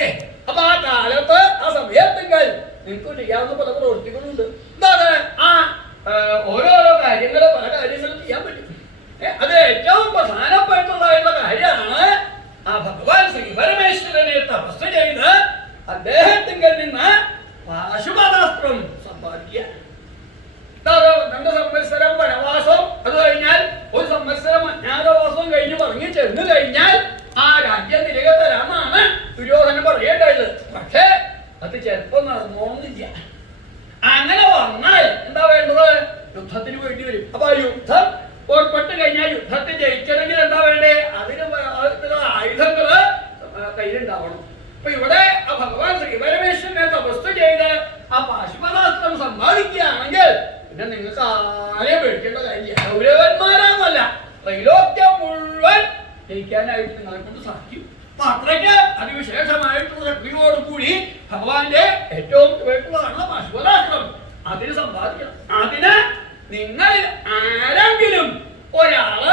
ഏ അപ്പൊ ആ കാലത്ത് ആ സമയത്തെങ്കിൽ നിങ്ങൾക്ക് ചെയ്യാവുന്ന പല പ്രവൃത്തികളുണ്ട്. എന്താണ് ഓരോരോ കാര്യങ്ങള് പല കാര്യങ്ങളും ചെയ്യാൻ പറ്റും. അത് ഏറ്റവും പ്രധാനപ്പെട്ടുള്ളതായുള്ള കാര്യമാണ് ആ ഭഗവാൻ ശ്രീ പരമേശ്വരനെ തപസ് ചെയ്ത് അദ്ദേഹത്തിങ്കിൽ നിന്ന് പാശുപതാസ്ത്രം സമ്പാദിക്കുക. 2 സംവത്സരം വനവാസം, അത് കഴിഞ്ഞാൽ 1 സംവത്സരം അജ്ഞാതവാസം കഴിഞ്ഞ് പറഞ്ഞു ചെന്നു കഴിഞ്ഞാൽ ആ രാജ്യം തിരികെ തരാമെന്നാണ് ദുര്യോധനൻ പറയേണ്ടത്. പക്ഷേ അത് ചിലപ്പോൾ നടന്നോന്നില്ല. അങ്ങനെ വന്നാൽ എന്താ വേണ്ടത്? യുദ്ധത്തിന് വേണ്ടി വരും. അപ്പൊ ആ യുദ്ധം പുറപ്പെട്ട് കഴിഞ്ഞാൽ യുദ്ധത്തിൽ ജയിക്കണമെങ്കിൽ എന്താ വേണ്ടേ? അതിന് ആയുധങ്ങള് കയ്യിലുണ്ടാവണം. അപ്പൊ ഇവിടെ ആ ഭഗവാൻ ശ്രീ പരമേശ്വരനെ തപസ് ചെയ്ത് ആ പാശുപതാസ്ത്രം സമ്പാദിക്കുകയാണെങ്കിൽ പിന്നെ നിങ്ങൾക്ക് ആരെയും പേടിക്കേണ്ട കാര്യമില്ല. ഗൗരവന്മാരാന്നല്ല, ത്രൈലോക്യം മുഴുവൻ ജയിക്കാനായിട്ട് നിങ്ങളെ കൊണ്ട് സാധിക്കും. അപ്പൊ അത്രയ്ക്ക് അതിവിശേഷമായിട്ടുള്ള ശക്തിയോടുകൂടി ഭഗവാന്റെ ഏറ്റവും വേണ്ടുള്ളതാണ് പാശുപതാസ്ത്രം. അതിന് സമ്പാദിക്കണം. അതിന് നിങ്ങൾ ആരെങ്കിലും ഒരാള്